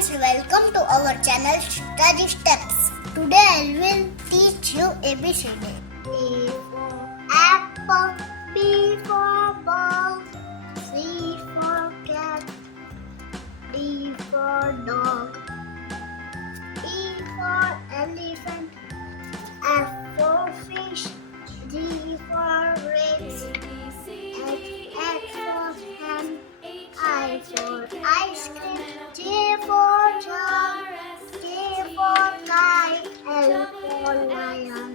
friends, welcome to our channel Study Steps. Today I will teach you ABCD. A for apple, B for ball, C for cat, D for dog, E for elephant, F for fish, G for grapes, H for hen, I for ice cream, J for jar, K for kite, L for lion,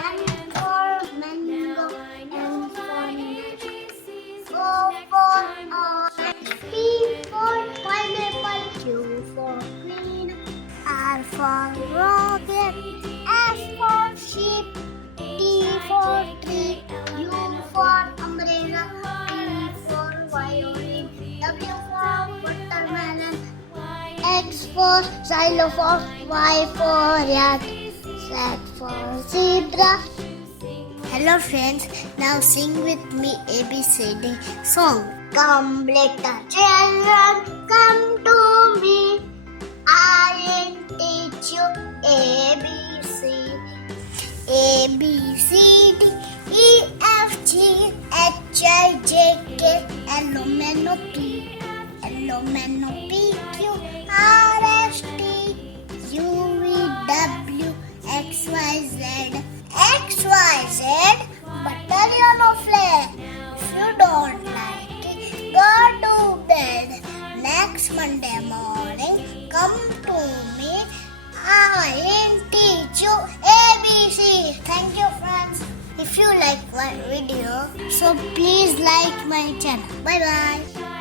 M for mango, N for nut, O for orange, P for pineapple, Q for queen, R for rocket, S for sheep, T for tree, U for umbrella, V for violin, W for watermelon, X for xylophone, Y for yak, Z for zebra. Hello friends, now sing with me ABCD song. Come little children, come to me. I will teach you ABC. A, B, C, D, E, F, G, H, I, J, K, L, M, N, O, P, L, M, N, O, P, Q, R, S, T, U, V, W, X, Y, Z. X, Y, Z, butter yellow flare. If you don't like it, go to bed. Next Monday morning, come to me. I will teach you ABC. Thank you friends. If you like my video, so please like my channel. Bye bye.